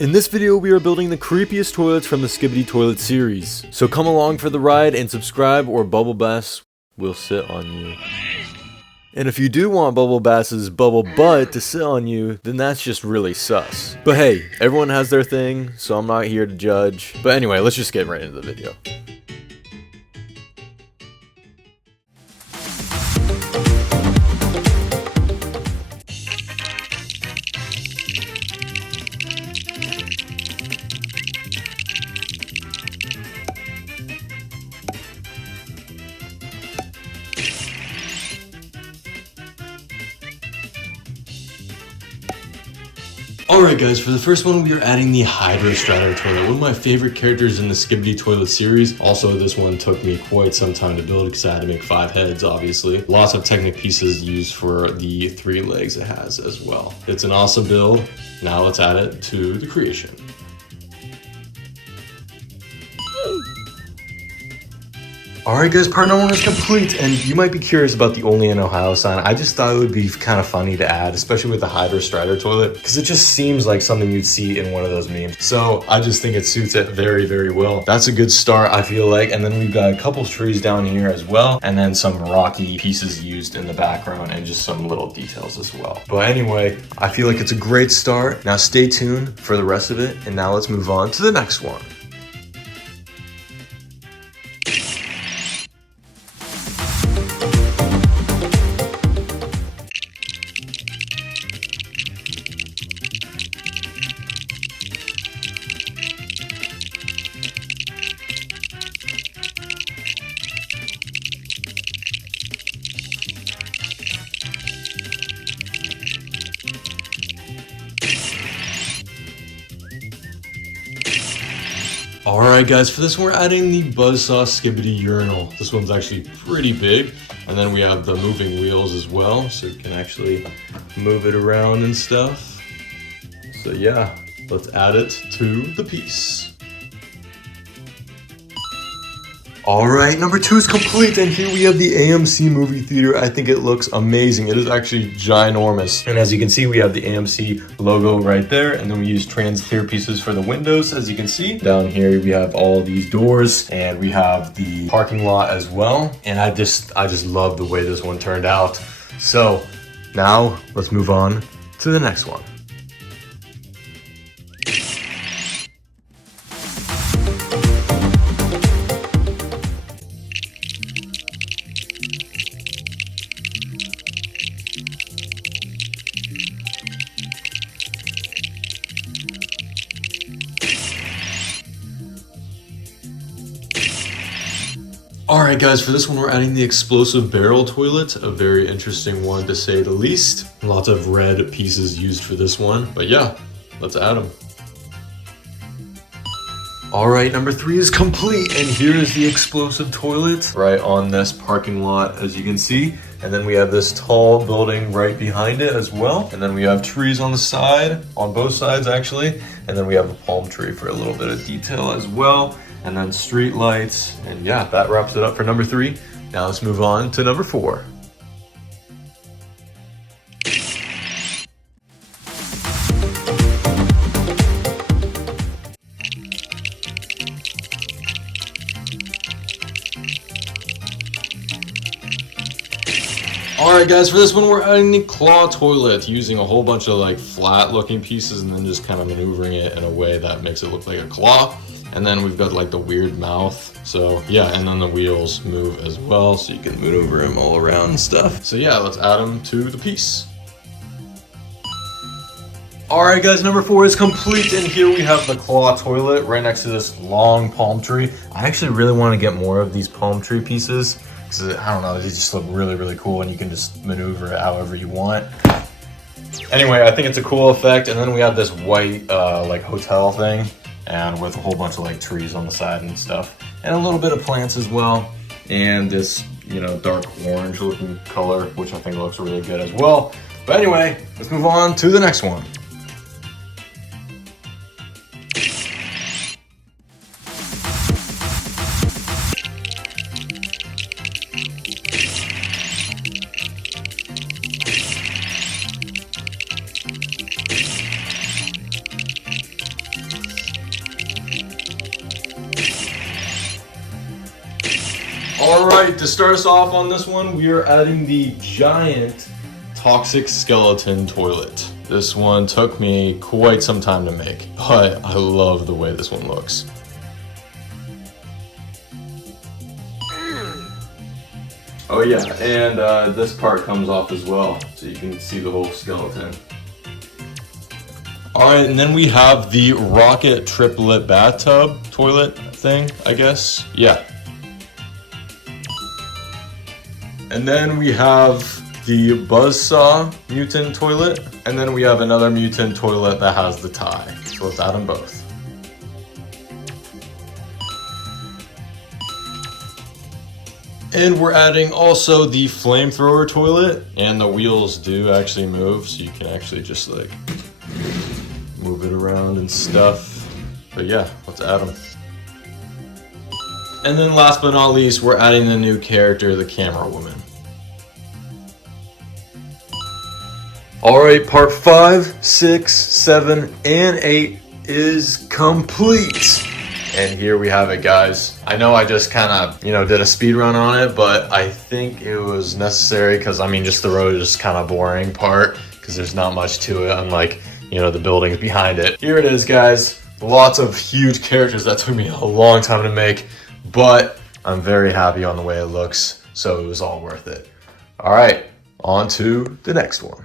In this video, we are building the creepiest toilets from the Skibidi toilet series. So come along for the ride and subscribe or Bubble Bass will sit on you. And if you do want Bubble Bass's bubble butt to sit on you, then that's just really sus. But hey, everyone has their thing, so I'm not here to judge. But anyway, let's just get right into the video. Alright guys, for the first one we are adding the Hydra Strider toilet, one of my favorite characters in the Skibidi toilet series. Also, this one took me quite some time to build because I had to make 5 heads, obviously. Lots of Technic pieces used for the 3 legs it has as well. It's an awesome build. Now let's add it to the creation. Alright guys, part number 1 is complete, and you might be curious about the Only in Ohio sign. I just thought it would be kind of funny to add, especially with the Hydra Strider toilet, because it just seems like something you'd see in one of those memes. So I just think it suits it very, very well. That's a good start, I feel like, and then we've got a couple trees down here as well, and then some rocky pieces used in the background, and just some little details as well. But anyway, I feel like it's a great start. Now stay tuned for the rest of it, and now let's move on to the next one. Alright guys, for this one we're adding the buzzsaw Skibidi urinal. This one's actually pretty big. And then we have the moving wheels as well, so you can actually move it around and stuff. So yeah, let's add it to the piece. Alright, number 2 is complete, and here we have the AMC movie theater. I think it looks amazing. It is actually ginormous. And as you can see, we have the AMC logo right there, and then we use trans clear pieces for the windows, as you can see. Down here, we have all these doors, and we have the parking lot as well. And I just love the way this one turned out. So now let's move on to the next one. Alright guys, for this one we're adding the explosive barrel toilet, a very interesting one to say the least. Lots of red pieces used for this one, but yeah, let's add them. Alright, number 3 is complete, and here is the explosive toilet right on this parking lot, as you can see. And then we have this tall building right behind it as well. And then we have trees on the side, on both sides actually. And then we have a palm tree for a little bit of detail as well. And then street lights, and yeah, that wraps it up for number 3. Now let's move on to number 4. Alright guys, for this one we're adding the claw toilet, using a whole bunch of like flat looking pieces and then just kind of maneuvering it in a way that makes it look like a claw. And then we've got like the weird mouth. So yeah, and then the wheels move as well, so you can maneuver them all around and stuff. So yeah, let's add them to the piece. Alright guys, number 4 is complete, and here we have the claw toilet right next to this long palm tree. I actually really want to get more of these palm tree pieces, because I don't know, they just look really, really cool, and you can just maneuver it however you want. Anyway, I think it's a cool effect, and then we have this white like hotel thing, and with a whole bunch of like trees on the side and stuff, and a little bit of plants as well, and this, you know, dark orange looking color, which I think looks really good as well. But anyway, let's move on to the next one. start us off on this one, we are adding the giant toxic skeleton toilet. This one took me quite some time to make, but I love the way this one looks. Oh yeah, and this part comes off as well, so you can see the whole skeleton. Alright, and then we have the rocket triplet bathtub toilet thing, I guess. Yeah. And then we have the buzzsaw mutant toilet, and then we have another mutant toilet that has the tie. So let's add them both. And we're adding also the flamethrower toilet, and the wheels do actually move, so you can actually just like move it around and stuff. But yeah, let's add them. And then last but not least, we're adding the new character, the camera woman. Alright, part 5, 6, 7, and 8 is complete. And here we have it, guys. I know I just kind of, did a speed run on it, but I think it was necessary because, just the road is kind of boring part because there's not much to it, unlike, the buildings behind it. Here it is, guys. Lots of huge characters that took me a long time to make, but I'm very happy on the way it looks, so it was all worth it. All right, on to the next one.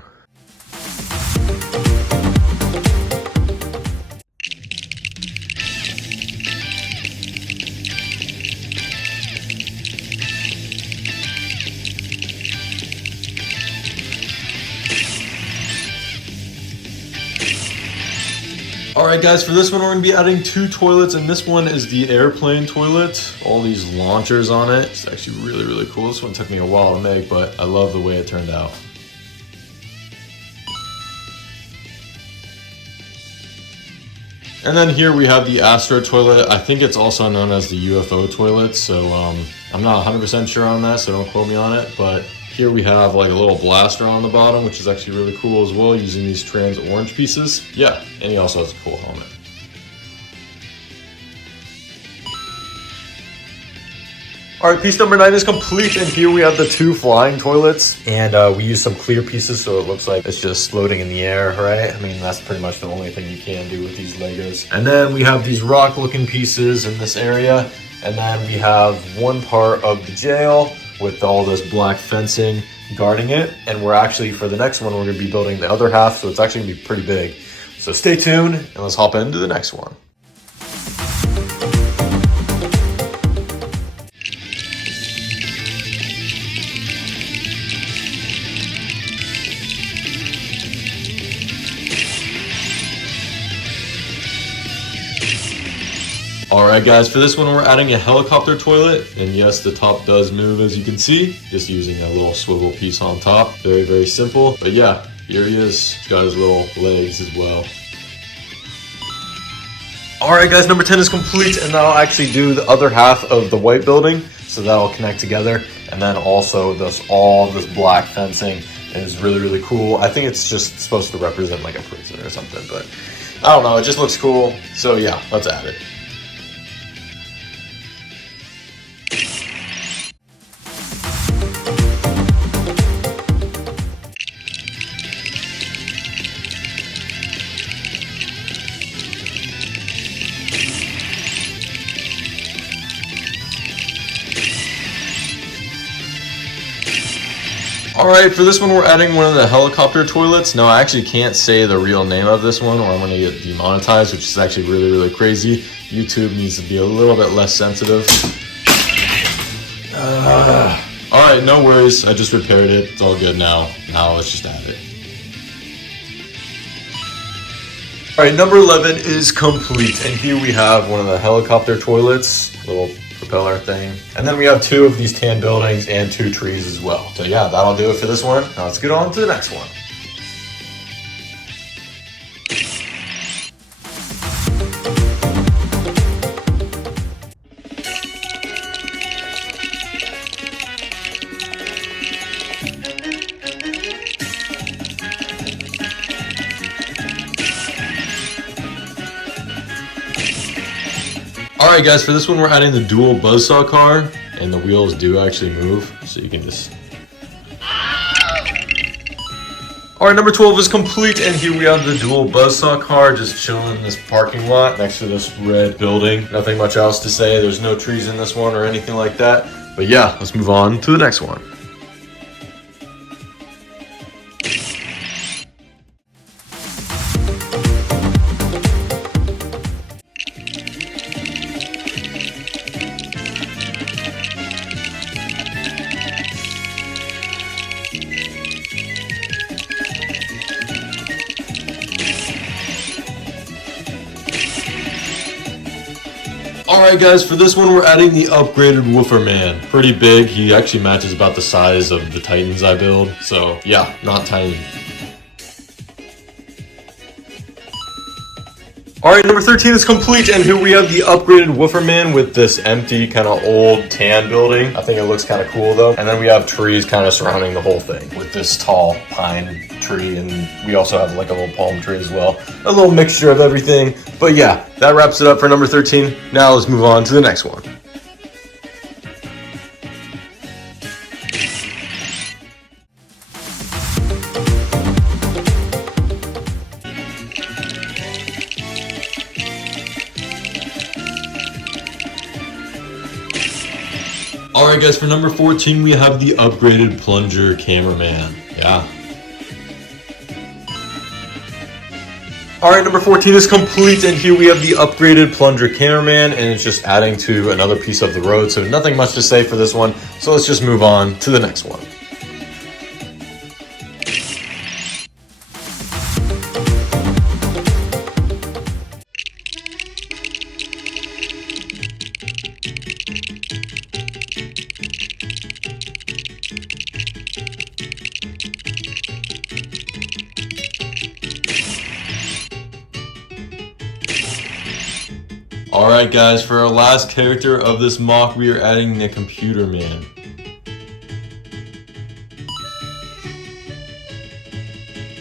Alright guys, for this one we're going to be adding 2 toilets, and this one is the airplane toilet. All these launchers on it. It's actually really, really cool. This one took me a while to make, but I love the way it turned out. And then here we have the asteroid toilet. I think it's also known as the UFO toilet, so I'm not 100% sure on that, so don't quote me on it, but here we have like a little blaster on the bottom, which is actually really cool as well, using these trans orange pieces. Yeah, and he also has a cool helmet. Alright, piece number 9 is complete, and here we have the 2 flying toilets, and we use some clear pieces so it looks like it's just floating in the air, right? That's pretty much the only thing you can do with these Legos. And then we have these rock looking pieces in this area, and then we have one part of the jail with all this black fencing guarding it, and we're actually, for the next one, we're going to be building the other half, so it's actually going to be pretty big. So stay tuned, and let's hop into the next one. Alright guys, for this one we're adding a helicopter toilet, and yes, the top does move as you can see, just using a little swivel piece on top. Very, very simple, but yeah, here he is. He's got his little legs as well. Alright guys, number 10 is complete, and that'll actually do the other half of the white building, so that'll connect together, and then also all this black fencing is really, really cool. I think it's just supposed to represent like a prison or something, but I don't know, it just looks cool, so yeah, let's add it. Alright, for this one we're adding one of the helicopter toilets. No, I actually can't say the real name of this one or I'm going to get demonetized, which is actually really, really crazy. YouTube needs to be a little bit less sensitive. Alright, no worries. I just repaired it. It's all good now. Now let's just add it. Alright, number 11 is complete. And here we have one of the helicopter toilets. Little propeller thing. And then we have 2 of these tan buildings and 2 trees as well. So yeah, that'll do it for this one. Now let's get on to the next one. Alright guys, for this one we're adding the dual buzzsaw car, and the wheels do actually move, so you can just... Alright, number 12 is complete, and here we have the dual buzzsaw car just chilling in this parking lot next to this red building. Nothing much else to say. There's no trees in this one or anything like that. But yeah, let's move on to the next one. Alright guys, for this one we're adding the upgraded Woofer Man. Pretty big, he actually matches about the size of the Titans I build, so yeah, not tiny. Alright, number 13 is complete, and here we have the upgraded Woofer Man with this empty, kind of old tan building. I think it looks kind of cool though. And then we have trees kind of surrounding the whole thing with this tall pine tree, and we also have like a little palm tree as well. A little mixture of everything. But yeah, that wraps it up for number 13. Now let's move on to the next one. Alright guys, for number 14 we have the upgraded Plunger cameraman. Yeah. Alright, number 14 is complete, and here we have the upgraded Plunger cameraman, and it's just adding to another piece of the road, so nothing much to say for this one, so let's just move on to the next one. Alright guys, for our last character of this mock, we are adding the Computer Man.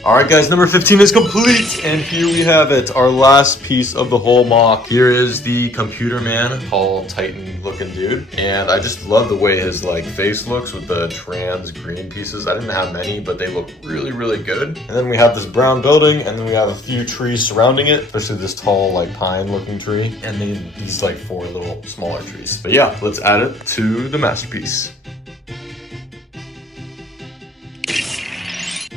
Alright guys, number 15 is complete, and here we have it, our last piece of the whole mock. Here is the Computer Man, tall Titan looking dude, and I just love the way his like face looks with the trans green pieces. I didn't have many, but they look really good. And then we have this brown building, and then we have a few trees surrounding it, especially this tall like pine looking tree, and then these like 4 little smaller trees. But yeah, let's add it to the masterpiece.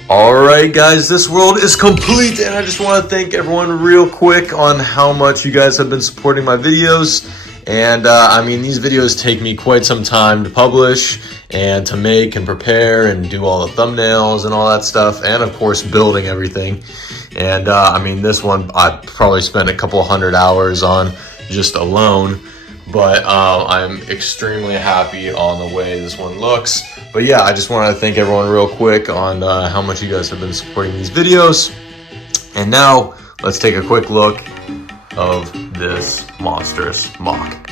Alright guys, this world is complete, and I just want to thank everyone real quick on how much you guys have been supporting my videos. And I mean, these videos take me quite some time to publish and to make and prepare and do all the thumbnails and all that stuff, and of course building everything. And I mean, this one I probably spent a couple 100 hours on just alone. But I'm extremely happy on the way this one looks. But yeah, I just want to thank everyone real quick on how much you guys have been supporting these videos. And now, let's take a quick look of this monstrous mock.